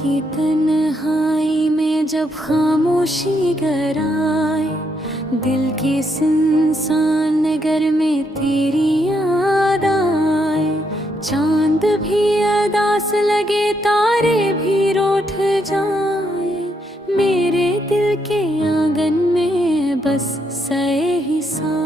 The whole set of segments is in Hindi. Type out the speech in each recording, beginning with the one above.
की तन्हाई में जब खामोशी गहराए, दिल के सुनसान नगर में तेरी याद आए। चांद भी उदास लगे, तारे भी रूठ जाए, मेरे दिल के आंगन में बस सए ही साए।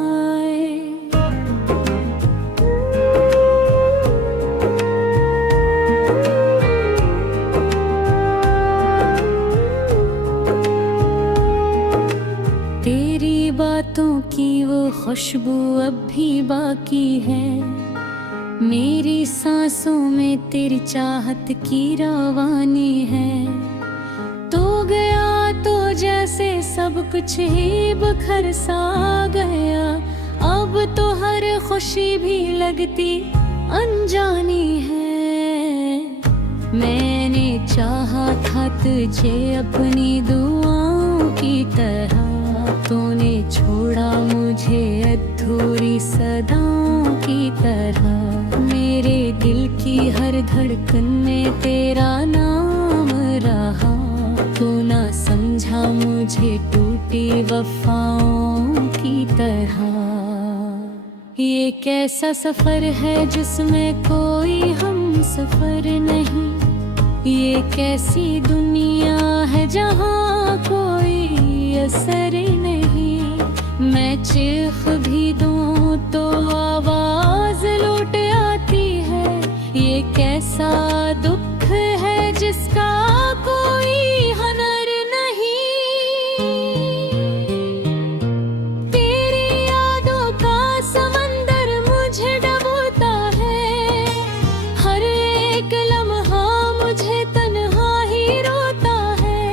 तेरी बातों की वो खुशबू अब भी बाकी है, मेरी सांसों में तेरी चाहत की रवानी है। तो गया तो जैसे सब कुछ ही बखर सा गया, अब तो हर खुशी भी लगती अनजानी है। मैंने चाहा था तुझे अपनी दुआओं की तरह, तूने छोड़ा मुझे अधूरी सदाओं की तरह। मेरे दिल की हर धड़कन में तेरा नाम रहा, तू ना समझा मुझे टूटी वफाओं की तरह। ये कैसा सफर है जिसमें कोई हम सफर नहीं, ये कैसी दुनिया है जहाँ कोई असर नहीं। मैं चीख भी दूं तो आवाज लौट आती है, ये कैसा दुख है जिसका कोई हनर नहीं। तेरी यादों का समंदर मुझे डुबोता है, हर एक लम्हा मुझे तन्हा ही रोता है।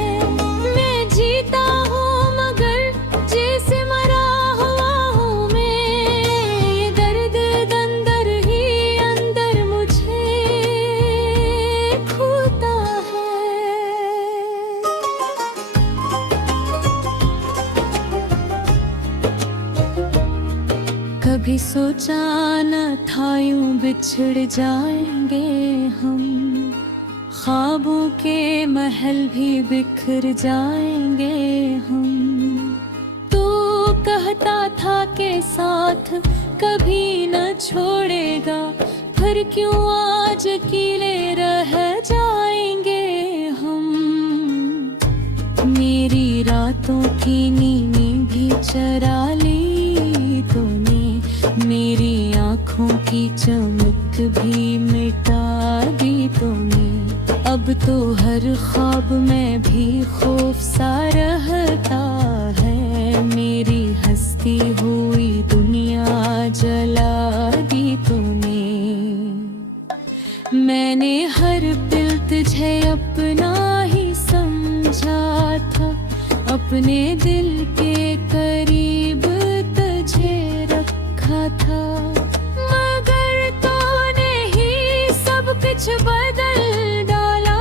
मैं जीता हूँ मगर जैसे मरा हुआ हूँ मैं, ये दर्द अंदर ही अंदर मुझे खोता है। कभी सोचा न था यूं बिछड़ जाएंगे हम, ख्वाबों के महल भी बिखर जाएंगे हम। तू कहता था के साथ कभी न छोड़ेगा, फिर क्यों आज अकेले रह जाएंगे हम। मेरी रातों की नींद भी चरा ली तूने, मेरी आँखों की चमक भी मिटा दी तूने। अब तो हर ख्वाब में भी खौफ सा रहता है, मेरी हंसती हुई दुनिया जला दी तूने। मैंने हर पल तुझे अपना ही समझा था, अपने दिल के करीब तुझे रखा था। मगर तूने ही सब कुछ बदल डाला,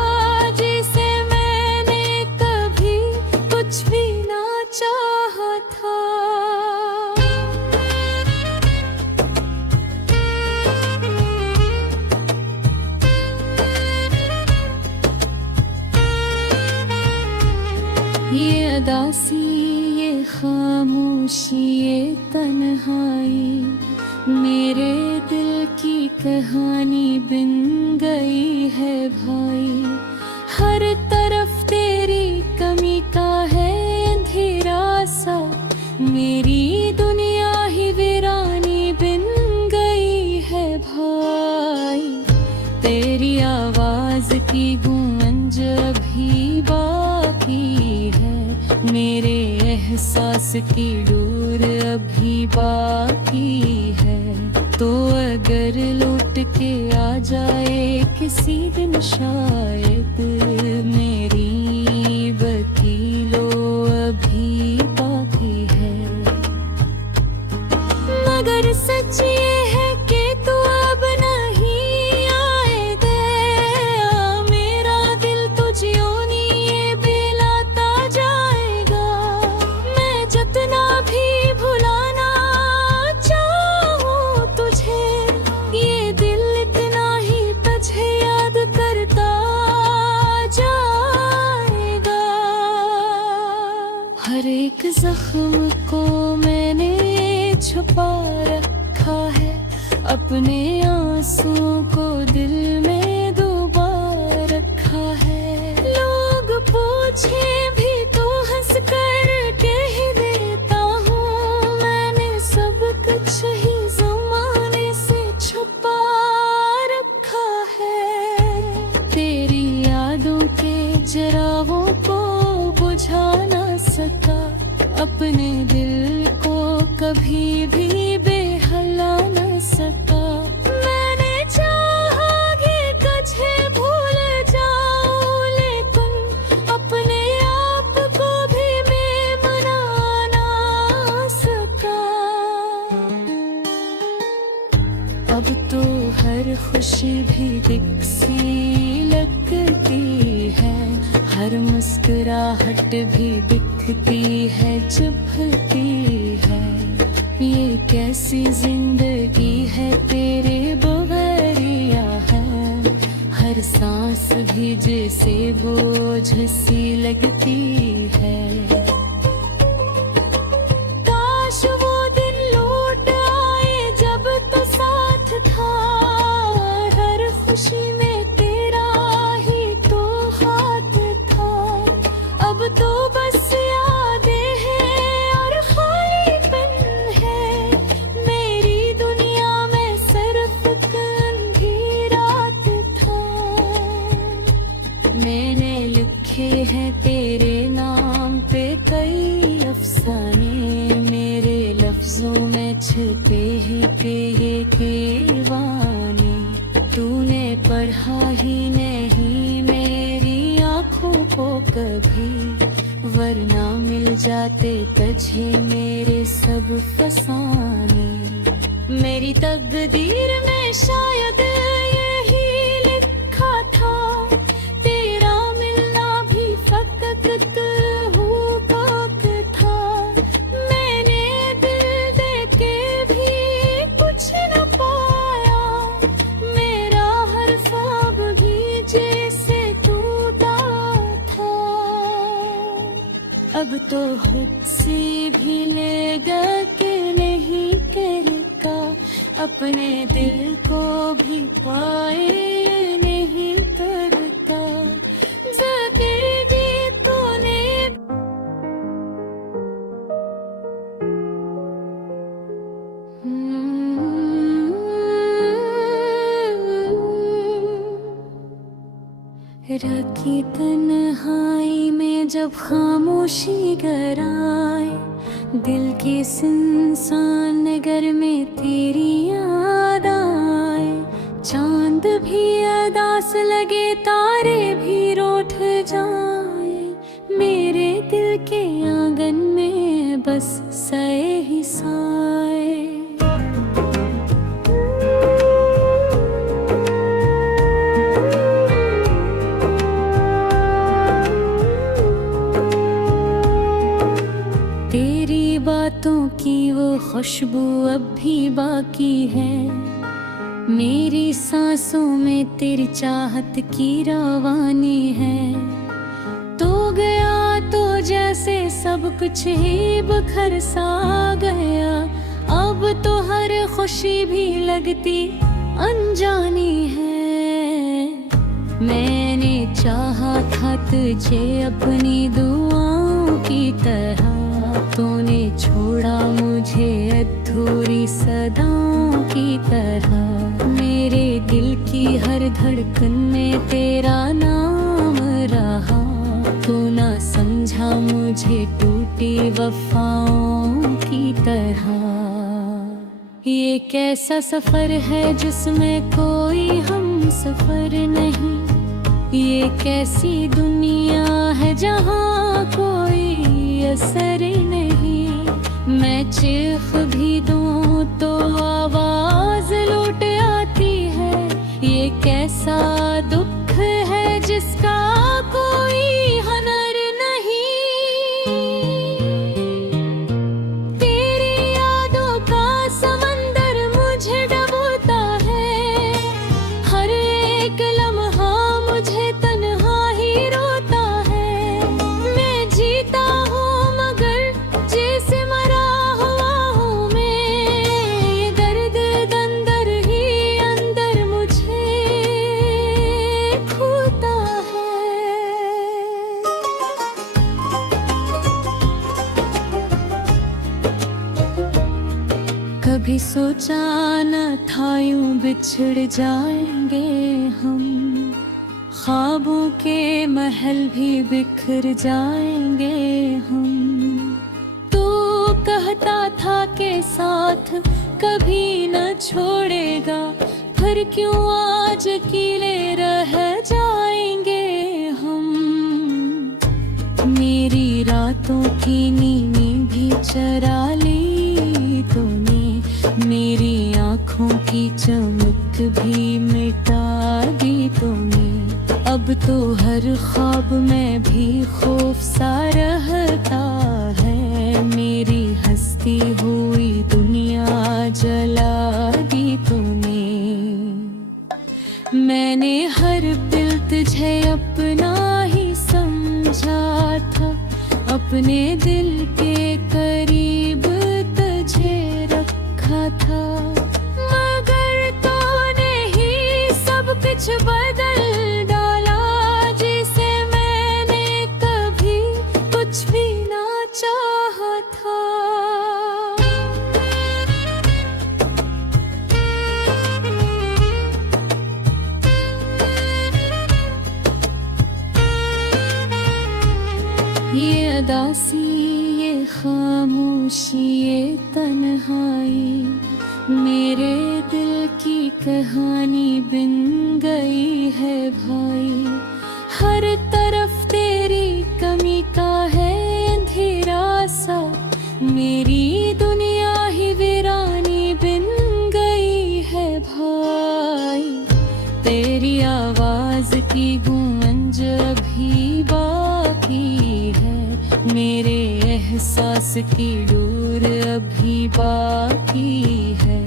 जिसे मैंने कभी कुछ भी ना चाहा था। ये अदासी, ये खामोशी, ये तन्हाई, मेरे दिल की कहानी बिन गई है भाई। हर तरफ तेरी कमी का है अंधेरा सा, मेरी दुनिया ही वीरानी बिन गई है भाई। तेरी आवाज की गूंज भी बाकी है, मेरे एहसास की डोर अभी बाकी है। तो अगर लौट के आ जाए किसी दिन शायद, मेरी वकीलो अभी बाकी है। मगर सच ये है कि तू अब नहीं आए दया, मेरा दिल तुझियों नहीं बेलाता जाएगा। मैं जितना भी भुलाना चाहूँ तुझे, ये दिल इतना ही तुझे याद करता जा हर एक जख्म को मैंने छुपा रखा है, अपने आंसुओं को दिल में डुबा रखा है। लोग पूछे भी तो हंस कर कह देता हूँ, मैंने सब कुछ ही ज़माने से छुपा रखा है। तेरी यादों के चिरागों को बुझा ना सका, अपने दिल को कभी भी बेहला न सका। मैंने चाहा कि तुझे भूल जाऊं, लेकिन अपने आप को भी मैं मना ना सका। अब तो हर खुशी भी दिख सी लगती है, हर मुस्कुराहट भी दिखती है, चुभती है। ये कैसी जिंदगी है तेरे बगैरिया है, हर सांस भी जैसे बोझ सी लगती है। काश वो दिन लौट आए जब तो साथ था, हर खुशी में तेरा ही तो हाथ था। अब तो बस यादें हैं और खालीपन है, मेरी दुनिया में सिर्फ अंधी रात था। मैंने लिखे हैं तेरे नाम पे कई अफसाने, मेरे लफ्जों में छिपे हैं तेरे दीवाने। तूने पढ़ा ही नहीं मेरी आँखों को कभी, वरना मिल जाते तुझे मेरे सब फसाने। मेरी तकदीर में शायद यही लिखा था, तेरा मिलना भी फकत हुकूक था। मैंने दिल दे के भी कुछ न पाया, मेरा हर ख्वाब भी जैसे टूटा था। अब तो खुद से भी लेगा कि नहीं करता, अपने दिल को भी पाए नहीं करता। ज़ाकिर जी तूने रात तन्हाई में जब खामोशी गराए, दिल के सुनसान नगर में तेरी याद आए। चांद भी अदास लगे, तारे भी रूठ जाए, मेरे दिल के आंगन में बस साए ही साए। तेरी बातों की वो खुशबू अब भी बाकी है, मेरी सांसों में तेरी चाहत की रवानी है। तो गया तो जैसे सब कुछ ही बखर सा गया, अब तो हर खुशी भी लगती अनजानी है। मैंने चाहा था तुझे अपनी दुआओं की तरह, तूने छोड़ा मुझे अधूरी सदाओं की तरह। मेरे दिल की हर धड़कन में तेरा नाम रहा, तू ना समझा मुझे टूटी वफाओं की तरह। ये कैसा सफर है जिसमें कोई हम सफर नहीं, ये कैसी दुनिया है जहाँ कोई असर नहीं। मैं चीख भी दूं तो आवाज लौट आती है, ये कैसा दुख है जिसका कोई हनर नहीं। तेरी यादों का समंदर मुझे डुबोता है, हर एक लम्हा मुझे तन्हा ही रोता है। मैं जीता हूँ मगर कभी सोचा न था यूं बिछड़ जाएंगे हम, ख्वाबों के महल भी बिखर जाएंगे हम। तू कहता था कि साथ कभी न छोड़ेगा, फिर क्यों आज अकेले रह जाएंगे हम। मेरी रातों की नींद भी चरा ली तूने, मेरी आँखों की चमक भी मिटा दी तूने। अब तो हर ख्वाब में भी खौफ सा रहता है, मेरी हंसती हुई दुनिया जला दी तूने। मैंने हर पल तुझे अपना ही समझा था, अपने दिल के करीब तुझे रखा था, मगर तूने ही सब कुछ बदल डाला, जिसे मैंने कभी कुछ भी ना चाहा था। ये अदासी, ये खामोशी, ये तन्हाई, मेरे दिल की कहानी बिन गई है भाई। हर तरफ तेरी कमी का है अंधेरा सा, मेरी दुनिया ही वीरानी बिन गई है भाई। तेरी आवाज की गूंज अभी बाकी है, मेरे एहसास की डोर अभी बाकी है।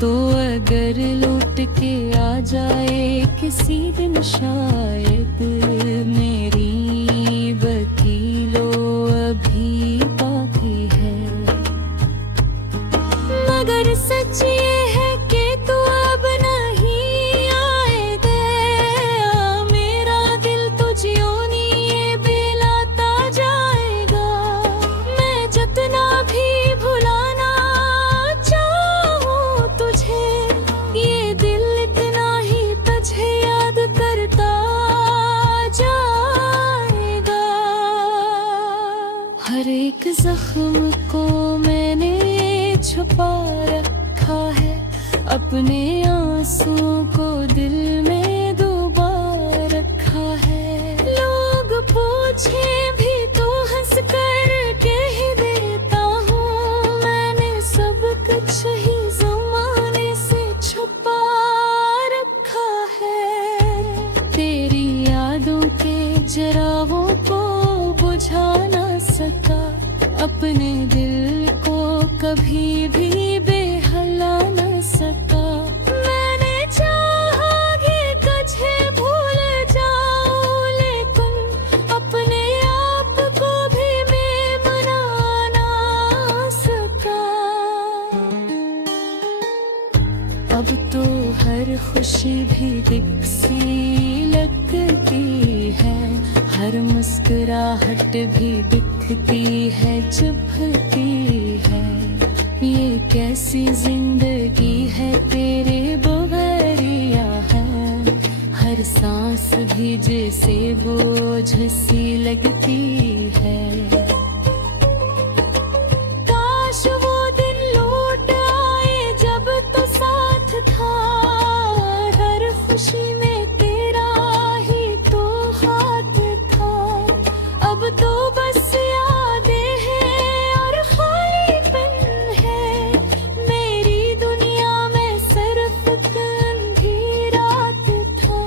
तो अगर लौट के आ जाए किसी दिन शायद, मेरी वकीलो अभी बाकी है। मगर सच ये है कि तू अब नहीं आए दया, मेरा दिल तुझियों नहीं बिलाता जाएगा। मैं जितना भी भुलाना चाहूं तुझे, ये दिल इतना ही तुझे याद करता जाएगा। हर एक जख्म को मैंने छुपा रखा है, अपने आंसुओं को दिल में डुबा रखा है। लोग पूछे भी तो हंस कर कह देता हूँ, मैंने सब कुछ ही ज़माने से छुपा रखा है। तेरी यादों के चिरागों को बुझा ना सका, अपने दिल को कभी भी बेहला न सका। मैंने चाहा कि तुझे भूल जाऊं, लेकिन अपने आप को भी मैं मना ना सका। अब तो हर खुशी भी दिख सी लगती है, हर मुस्कुराहट भी दिखती है चुभती है। ये कैसी जिंदगी है तेरे बगैरिया है, हर सांस भी जैसे बोझ सी लगती है। काश वो दिन लौट आए जब तो साथ था, हर खुशी में तेरा ही तो हाथ था। अब तो बस यादें हैं और खालीपन है, मेरी दुनिया में सिर्फ अंधी रात था।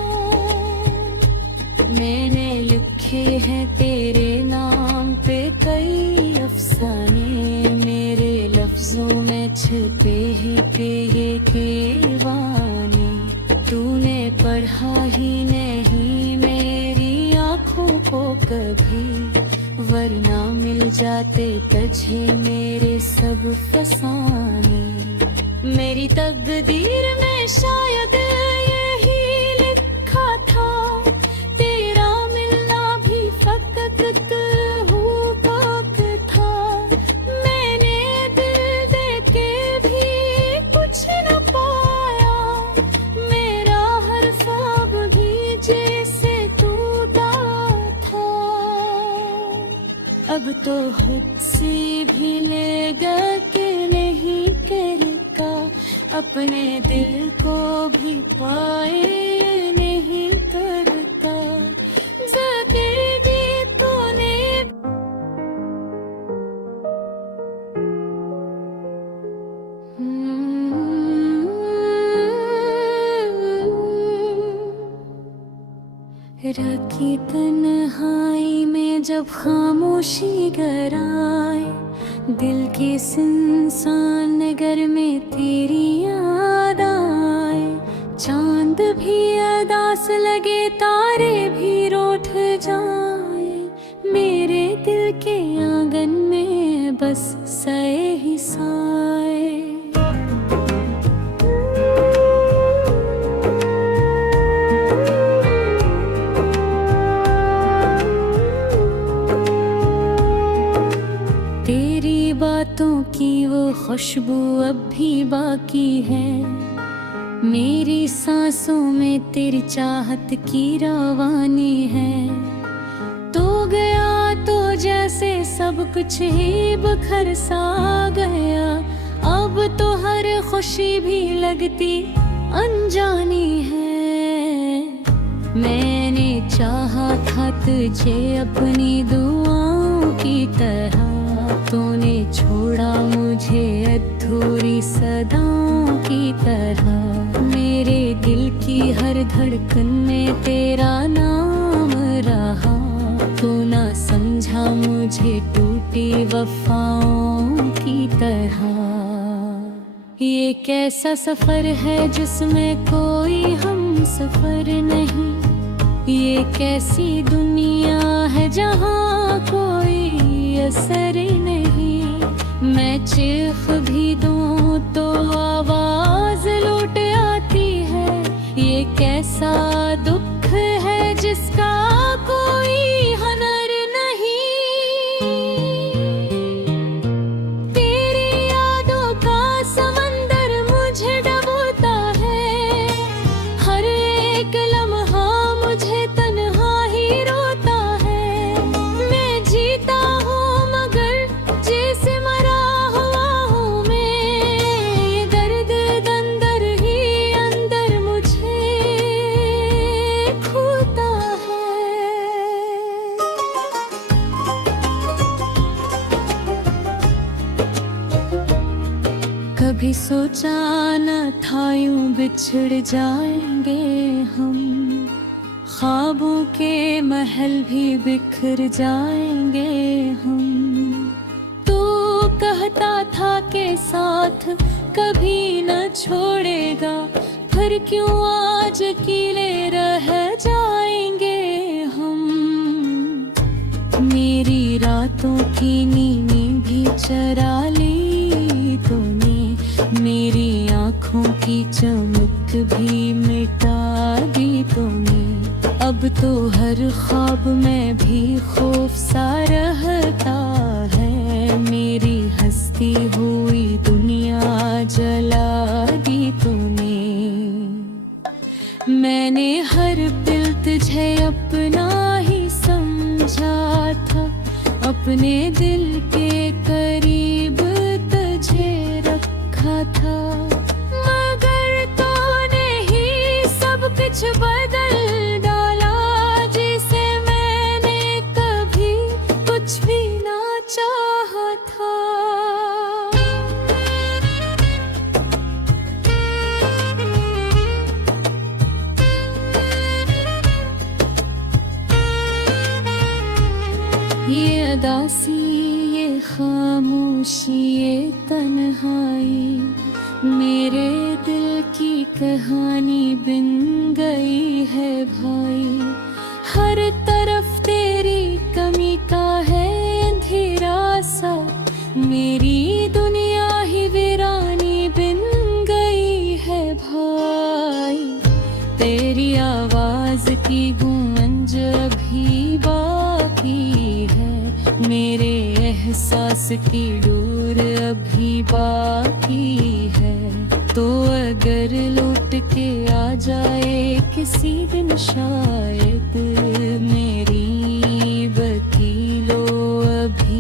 मैंने लिखे हैं तेरे नाम पे कई अफसाने, मेरे लफ्जों में छिपे ही थे ये दीवाने। तूने पढ़ा ही नहीं मेरी आँखों को कभी, वरना मिल जाते तुझे मेरे सब फसाने। मेरी तकदीर में शायद यही लिखा था, तेरा मिलना भी फकत हुकूक था। मैंने दिल दे के भी अब तो खुद से भी लेगा कि नहीं करता, अपने दिल को भी पाए नहीं करता। ज़ाकिर दी तूने रात तन्हाई में जब खामोशी गराए, दिल के सुनसान नगर में तेरी याद आए। चांद भी अदास लगे, तारे भी रूठ जाए, मेरे दिल के आंगन में बस सए ही साए। तेरी बातों की वो खुशबू अब भी बाकी है, मेरी सांसों में तेरी चाहत की रवानी है। तो गया तो जैसे सब कुछ ही बखर सा गया, अब तो हर खुशी भी लगती अनजानी है। मैंने चाहा था तुझे अपनी दुआओं की तरह, तूने छोड़ा मुझे अधूरी सदाओं की तरह। मेरे दिल की हर धड़कन में तेरा नाम रहा, तू ना समझा मुझे टूटी वफाओं की तरह। ये कैसा सफर है जिसमें कोई हम सफर नहीं, ये कैसी दुनिया है जहाँ कोई असर नहीं। मैं चीख भी दूं तो आवाज लौट आती है, ये कैसा दुख है जिसका कोई हनर नहीं। तेरी यादों का समंदर मुझे डुबोता है, हर एक लम्हा मुझे तन्हा ही रोता है। मैं जीता हूँ मगर जैसे मरा हुआ हूँ मैं, ये दर्द अंदर ही अंदर मुझे खोता है। कभी सोचा न था यूं बिछड़ जाएंगे हम, ख्वाबों के महल भी बिखर जाएंगे हम। तू कहता था कि साथ कभी न छोड़ेगा, फिर क्यों आज अकेले रह जाएंगे हम। मेरी रातों की नींद भी चरा ली तूने, मेरी आँखों की चमक भी मिटा दी तूने। अब तो हर ख्वाब में भी खौफ सा रहता है, मेरी हंसती हुई दुनिया जला दी तूने। मैंने हर पल तुझे अपना ही समझा था, अपने दिल के करीब तुझे रखा था। मगर तूने ही सब कुछ बदल डाला, जिसे मैंने कभी कुछ भी ना चाहा था। ये अदासी, ये खामोशी, ये तन्हाई, मेरे दिल की कहानी बिन गई है भाई। हर तरफ तेरी कमी का है अंधेरा सा, मेरी दुनिया ही वीरानी बिन गई है भाई। तेरी आवाज की गूंज अभी बाकी है, मेरे एहसास की डोर अभी बाकी है। तो अगर लौट के आ जाए किसी दिन शायद, मेरी वकीलों अभी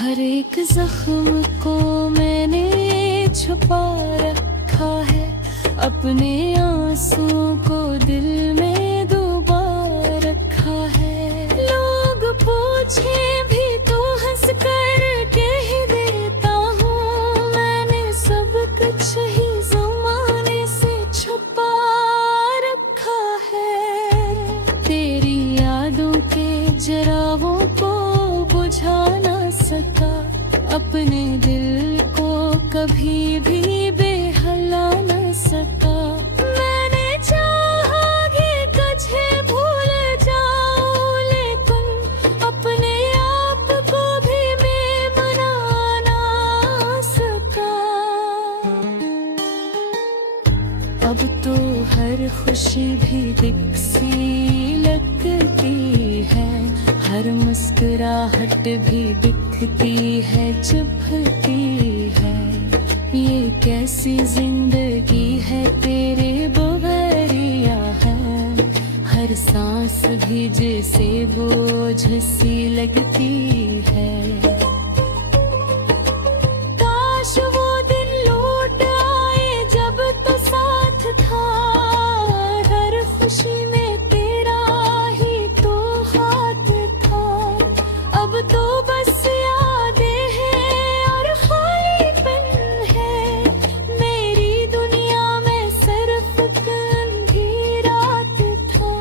हर एक जख्म को मैंने छुपा रखा है, अपने आंसुओं को दिल में डुबा रखा है। लोग पूछे भी तो हंस कर कह देता हूँ, मैंने सब कुछ ही ज़माने से छुपा रखा है। तेरी यादों के जरावों को बुझा ना सका, अपने दिल को कभी भी बेहला न सका। मैंने चाहा कि तुझे भूल जाऊं, लेकिन अपने आप को भी मैं मना ना सका। अब तो हर खुशी भी दिख सी लगती है, हर मुस्कुराहट भी दिखती है, चुभती है। ये कैसी जिंदगी है तेरे बगैरिया है, हर सांस भी जैसे बोझ सी लगती है। काश वो दिन लौट आए जब तो साथ था, हर खुशी में तेरा ही तो हाथ था। अब तो बस यादें हैं और खालीपन है, मेरी दुनिया में सिर्फ एक अंधेरात था।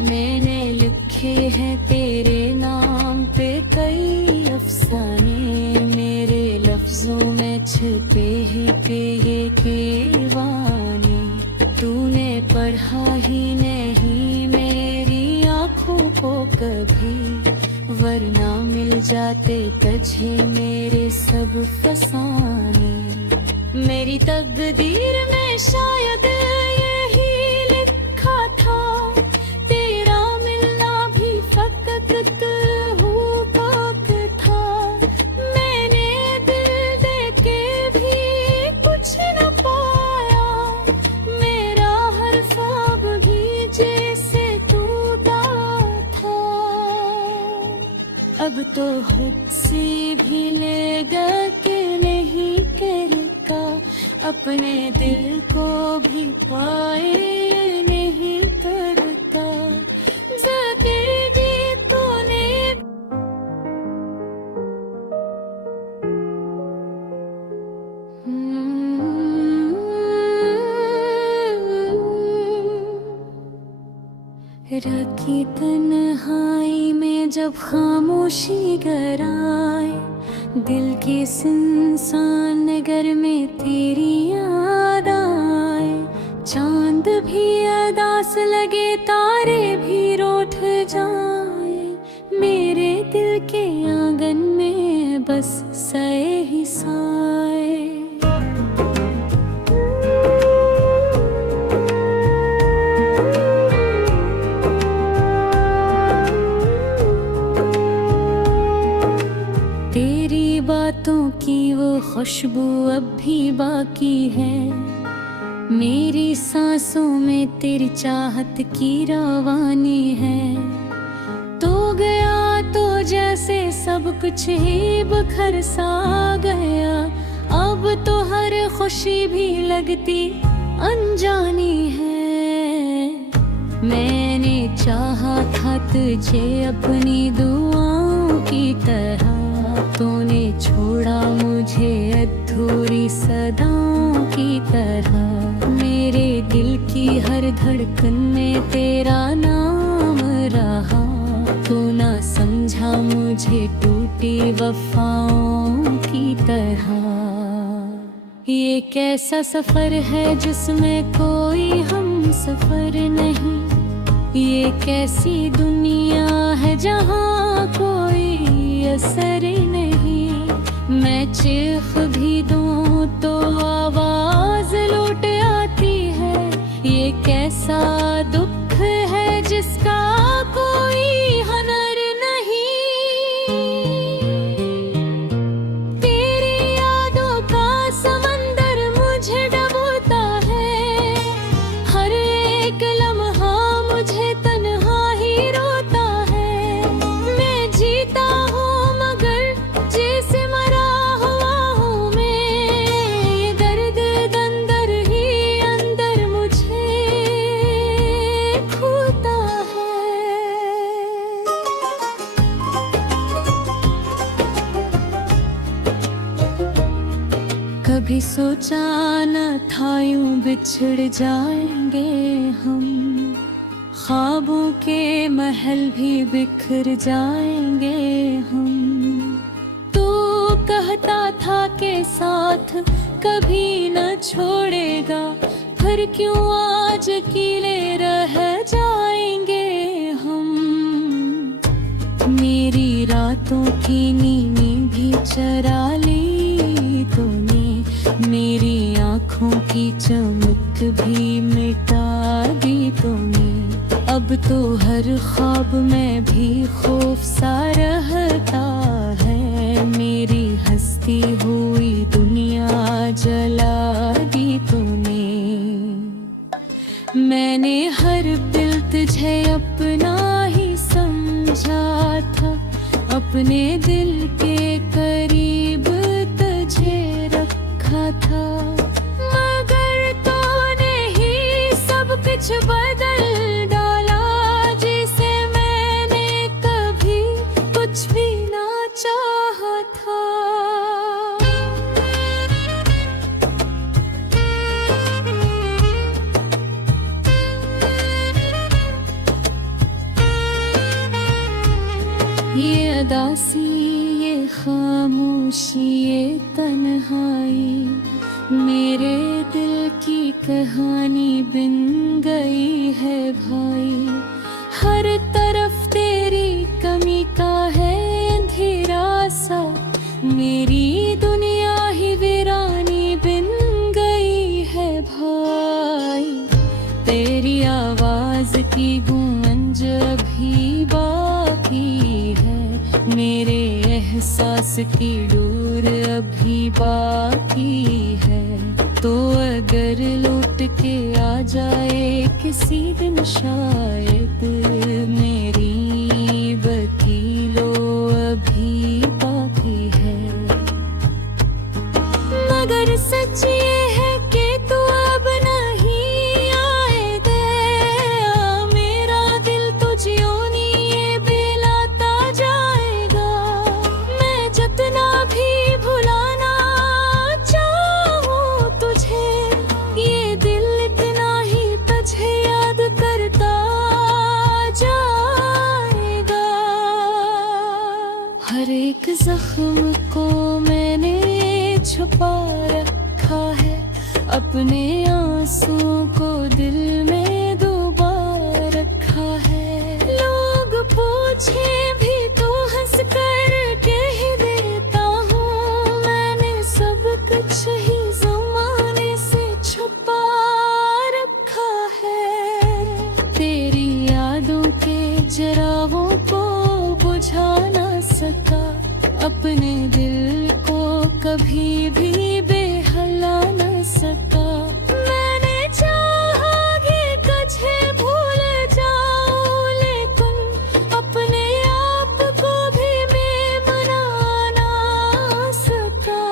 मैंने लिखे हैं तेरे नाम पे कई अफसाने, मेरे लफ्जों में छिपे हैं ये दीवाने। तूने पढ़ा ही नहीं मेरी आँखों को कभी, वरना मिल जाते तुझे मेरे सब फसाने। मेरी तकदीर में शायद यही लिखा था, तेरा मिलना भी फकत हुकूक था। मैंने दिल दे के भी कुछ न पाया, मेरा हर ख्वाब भी जैसे टूटा था। अब तो खुद से भी लेगा कि नहीं करता, अपने दिल को भी पाए नहीं करता। ज़िक्र दी तूने रात तन्हाई में जब खामोशी गराए, दिल के सुनसान नगर में तेरी याद आए। चांद भी अदास लगे, तारे भी रूठ जाए, मेरे दिल के आंगन में बस साए ही साए। तेरी बातों की वो खुशबू अब भी बाकी है, मेरी सांसों में तेरी चाहत की रवानी है। तो गया तो जैसे सब कुछ ही बखर सा गया, अब तो हर खुशी भी लगती अनजानी है। मैंने चाहा था तुझे अपनी दुआओं की तरह, तूने छोड़ा मुझे अधूरी सदाओं की तरह। मेरे दिल की हर धड़कन में तेरा नाम रहा, तू ना समझा मुझे टूटी वफाओं की तरह। ये कैसा सफर है जिसमें कोई हम सफर नहीं, ये कैसी दुनिया है जहाँ कोई असर नहीं। मैं चीख भी दूं तो आवाज लौट आती है, ये कैसा दुख है जिसका कोई हनर नहीं। तेरी यादों का समंदर मुझे डुबोता है, हर एक लम्हा मुझे तन्हा ही रोता है। मैं जीता हूँ कभी सोचा न था यूं बिछड़ जाएंगे हम, ख्वाबों के महल भी बिखर जाएंगे हम। तू कहता था कि साथ कभी न छोड़ेगा, फिर क्यों आज अकेले रह जाएंगे हम। मेरी रातों की नींद भी चरा ली तूने, मेरी आँखों की चमक भी मिटा दी तूने। अब तो हर ख्वाब में भी खौफ सा रहता है, मेरी हंसती हुई दुनिया जला दी तूने। मैंने हर पल तुझे अपना ही समझा था, अपने दिल के करीब तुझे रखा था, मगर तूने ही सब कुछ बदल डाला, जिसे मैंने कभी कुछ भी ना चाहा था। ये अदासी, ये खामोशी, ये तन्हाई, मेरे दिल की कहानी बिन गई है भाई। हर तरफ तेरी कमी का है अंधेरा सा, मेरी दुनिया ही वीरानी बिन गई है भाई। तेरी आवाज की गूंज अभी बाकी है, मेरे एहसास की डोर अभी बाकी है। तो अगर लौट के आ जाए किसी दिन शायद, मेरी वकीलो अभी बाकी है। मगर सच ये है कि तू अब नहीं आए दे, मेरा दिल तुझियों नहीं ये बेलाता जाएगा। मैं जितना भी भुलाना चाहूँ तुझे, ये दिल इतना ही तुझे याद करता जाएगा। हर एक जख्म को मैंने छुपा रखा है, अपने आंसुओं को दिल में डुबा रखा है। लोग पूछे भी तो हंस कर कह देता हूँ, मैंने सब कुछ ही ज़माने से छुपा रखा है। तेरी यादों के जरावों को बुझा ना सका, अपने दिल को कभी भी बेहला न सका। मैंने चाहा कि तुझे भूल जाऊं, लेकिन अपने आप को भी मैं मना ना सका।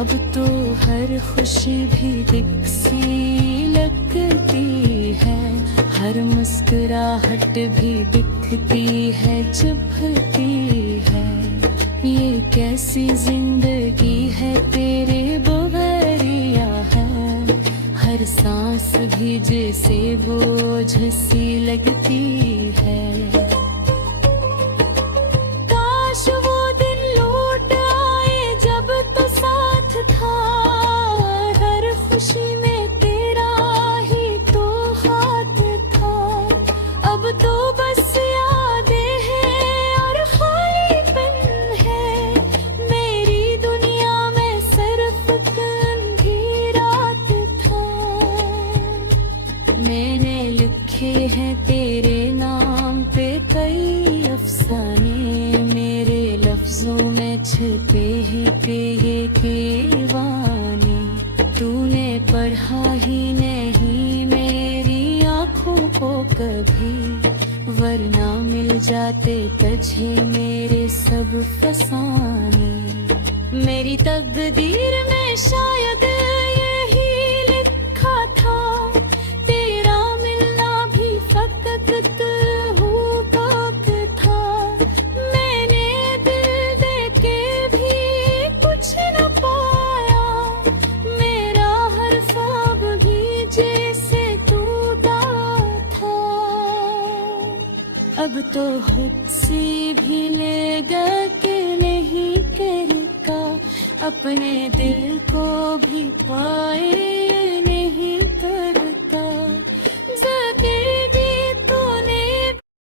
अब तो हर खुशी भी दिख सी लगती है, हर मुस्कुराहट भी दिखती है चुभती है। ये कैसी जिंदगी है तेरे बगैरिया है, हर सांस भी जैसे बोझ सी लगती है। काश वो दिन लौट आए जब तो साथ था, हर खुशी में तेरा ही तो हाथ था। अब तो बस यादें हैं और खालीपन है, मेरी दुनिया में सिर्फ अंधी रात था। मैंने लिखे हैं तेरे नाम पे कई अफसाने, मेरे लफ्जों में छिपे हैं ये दीवाने। तूने पढ़ा ही नहीं मेरी आँखों को कभी, वरना मिल जाते तुझे मेरे सब फसाने। मेरी तकदीर में शायद यही लिखा था, तेरा मिलना भी फकत हुकूक था। मैंने दिल दे के भी अब तो खुद से भी लेगा कि नहीं करता, अपने दिल को भी पाए